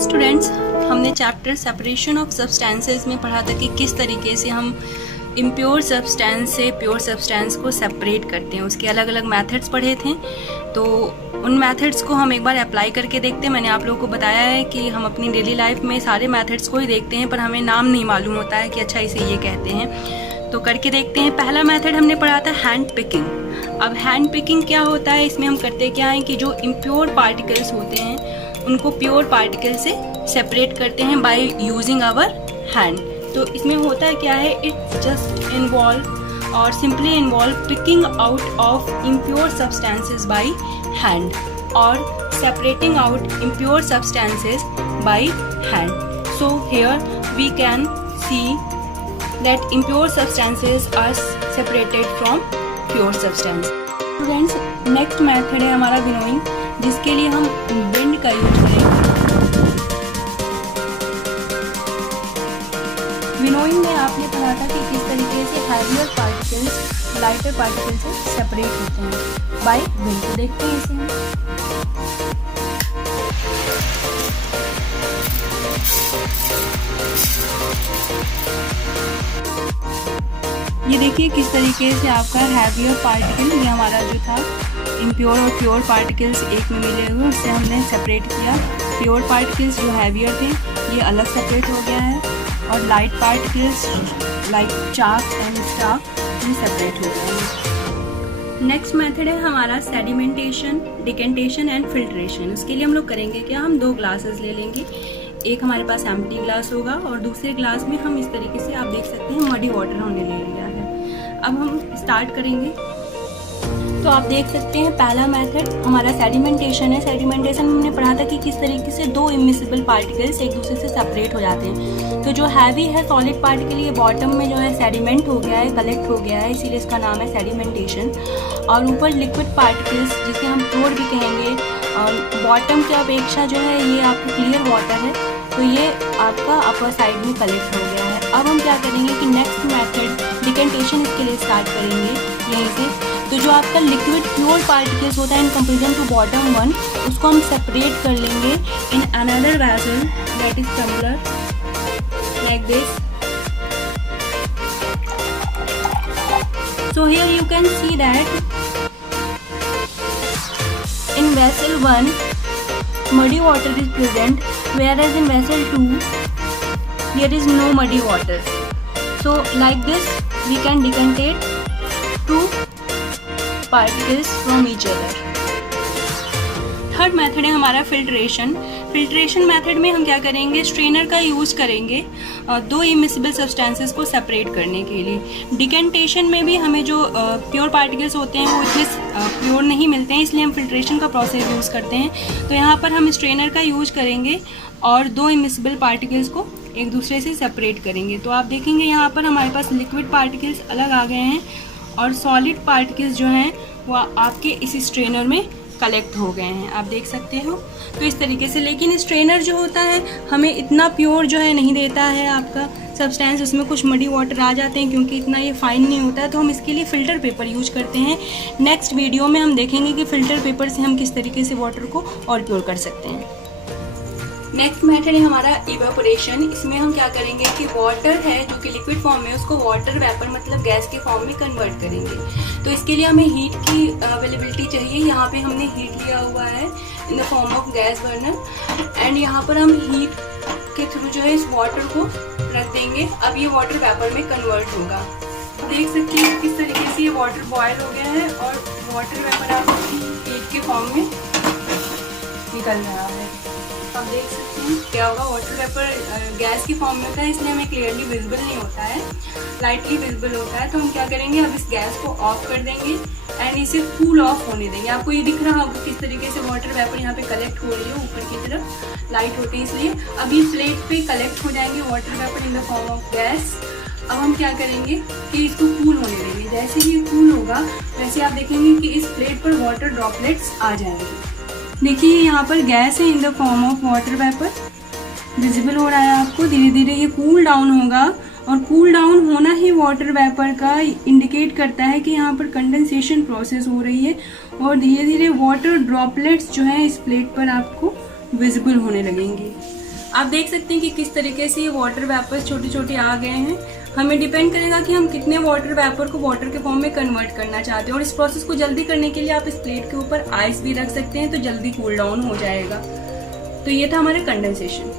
Students, हमने chapter separation of substances में पढ़ा था कि किस तरीके से हम इम्प्योर सब्सटेंस से प्योर सब्सटेंस को सेपरेट करते हैं। उसके अलग अलग मेथड्स पढ़े थे, तो उन मेथड्स को हम एक बार अप्लाई करके देखते हैं। मैंने आप लोगों को बताया है कि हम अपनी डेली लाइफ में सारे मेथड्स को ही देखते हैं, पर हमें नाम नहीं मालूम होता है कि अच्छा इसे ये कहते हैं। तो करके देखते हैं। पहला मेथड हमने पढ़ा था हैंड पिकिंग। अब हैंड पिकिंग क्या होता है, इसमें हम करते क्या है कि जो इम्प्योर पार्टिकल्स होते हैं उनको प्योर पार्टिकल से सेपरेट करते हैं बाय यूजिंग आवर हैंड। तो इसमें होता क्या है, इट्स जस्ट इन्वॉल्व और simply involve picking out of impure substances by hand और separating out impure substances by hand. So here we can see that impure substances are separated from pure substance. Students, next method है हमारा winnowing, जिसके लिए हम bend का use करेंगे। Winnowing में आपने पढ़ा था कि किस तरीके से हैवियर पार्टिकल्स लाइटर पार्टिकल से सेपरेट होते हैं बाय बेंड। तो देखते हैं इसे। ये देखिए किस तरीके से आपका हैवियर पार्टिकल, ये हमारा जो था इम्प्योर और प्योर पार्टिकल्स एक में मिले हुए, उससे हमने सेपरेट किया। प्योर पार्टिकल्स जो हैवियर थे ये अलग सेपरेट हो गया है और light particles like chalk and stuff ये सेपरेट हो गए हैं। नेक्स्ट मेथड है हमारा सेडिमेंटेशन, डिकेंटेशन एंड फिल्ट्रेशन। उसके लिए हम लोग करेंगे क्या, हम दो ग्लासेस ले लेंगे। एक हमारे पास एम्प्टी ग्लास होगा और दूसरे ग्लास में हम इस तरीके से आप देख सकते हैं मडी वाटर हमने ले लिया है। अब हम स्टार्ट करेंगे। तो आप देख सकते हैं पहला मेथड हमारा सेडिमेंटेशन है। सेडिमेंटेशन में हमने पढ़ा था कि किस तरीके से दो इमिसिबल पार्टिकल्स एक दूसरे से सेपरेट हो जाते हैं। तो जो हैवी है सॉलिड पार्टिकल, ये बॉटम में जो है सेडिमेंट हो गया है, कलेक्ट हो गया है, इसीलिए इसका नाम है सेडिमेंटेशन। और ऊपर लिक्विड पार्टिकल्स जिसे हम फ्लोर भी कहेंगे, और बॉटम की अपेक्षा जो है ये आपका क्लियर वाटर है, तो ये आपका अपर साइड में कलेक्ट हो गया है। अब हम क्या करेंगे कि नेक्स्ट मेथड डिकेंटेशन इसके लिए स्टार्ट करेंगे यहीं से। तो जो आपका लिक्विड प्योर पार्टिकल्स होता है in comparison to bottom one, उसको हम सेपरेट कर लेंगे in another vessel that is tumbler like this. So here you can see that in vessel 1 muddy water is present, whereas in vessel 2 there is no muddy water. So like this we can decantate two particles from each other. Third method है हमारा filtration. Filtration method में हम क्या करेंगे, strainer का use करेंगे दो immiscible substances को सेपरेट करने के लिए। डिकेंटेशन में भी हमें जो प्योर पार्टिकल्स होते हैं वो इतने प्योर नहीं मिलते हैं, इसलिए हम फिल्ट्रेशन का प्रोसेस यूज़ करते हैं। तो यहाँ पर हम स्ट्रेनर का यूज़ करेंगे और दो इमिसिबल पार्टिकल्स को एक दूसरे से सेपरेट करेंगे। तो आप देखेंगे यहाँ पर हमारे पास लिक्विड पार्टिकल्स अलग आ गए हैं और सॉलिड पार्टिकल्स जो हैं वो आपके इस स्ट्रेनर में कलेक्ट हो गए हैं, आप देख सकते हो। तो इस तरीके से, लेकिन स्ट्रेनर जो होता है हमें इतना प्योर जो है नहीं देता है आपका सब्सटेंस, उसमें कुछ मडी वाटर आ जाते हैं क्योंकि इतना ये फाइन नहीं होता है। तो हम इसके लिए फ़िल्टर पेपर यूज करते हैं। नेक्स्ट वीडियो में हम देखेंगे कि फ़िल्टर पेपर से हम किस तरीके से वाटर को और प्योर कर सकते हैं। नेक्स्ट मेथड है हमारा इवेपोरेशन। इसमें हम क्या करेंगे कि वाटर है जो कि लिक्विड फॉर्म में, उसको वाटर वेपर मतलब गैस के फॉर्म में कन्वर्ट करेंगे। तो इसके लिए हमें हीट की अवेलेबिलिटी चाहिए। यहाँ पे हमने हीट लिया हुआ है in the form of gas burner, and यहाँ पर हम हीट के थ्रू जो है इस वाटर को रख देंगे। अब ये वाटर वेपर में कन्वर्ट होगा। देख सकते हैं किस तरीके से ये वाटर बॉयल हो गया है और वाटर वेपर आपकी हीट के फॉर्म में निकल रहा है। आप देख सकते हैं क्या होगा, वाटर वेपर गैस की फॉर्म में होता है, इसलिए हमें क्लियरली विजिबल नहीं होता है, लाइटली विजिबल होता है। तो हम क्या करेंगे, अब इस गैस को ऑफ कर देंगे एंड इसे कूल ऑफ होने देंगे। आपको ये दिख रहा होगा किस तरीके से वाटर वेपर यहाँ पे कलेक्ट हो रही है ऊपर की तरफ, लाइट होती है इसलिए। अब ये प्लेट पे कलेक्ट हो जाएंगे water vapour in the form of gas. अब हम क्या करेंगे कि इसको कूल होने देंगे। जैसे ही कूल होगा वैसे आप देखेंगे कि इस प्लेट पर वाटर ड्रॉपलेट्स आ जाएंगे। देखिए यहाँ पर गैस है in the form of water vapour, visible हो रहा है आपको। धीरे धीरे ये कूल डाउन होगा और कूल डाउन होना ही वाटर वेपर का इंडिकेट करता है कि यहाँ पर कंडेंसेशन प्रोसेस हो रही है और धीरे धीरे वाटर ड्रॉपलेट्स जो है इस प्लेट पर आपको विजिबल होने लगेंगे। आप देख सकते हैं कि किस तरीके से ये वाटर वेपर्स छोटे छोटे आ गए हैं। हमें डिपेंड करेगा कि हम कितने वाटर वेपर को वाटर के फॉर्म में कन्वर्ट करना चाहते हैं और इस प्रोसेस को जल्दी करने के लिए आप इस प्लेट के ऊपर आइस भी रख सकते हैं तो जल्दी कूल डाउन हो जाएगा। तो ये था हमारा कंडेंसेशन।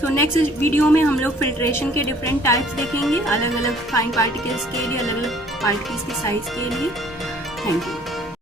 सो नेक्स्ट वीडियो में हम लोग फिल्ट्रेशन के डिफरेंट टाइप्स देखेंगे, अलग अलग फाइन पार्टिकल्स के लिए, अलग अलग पार्टिकल्स के साइज के लिए। Thank you.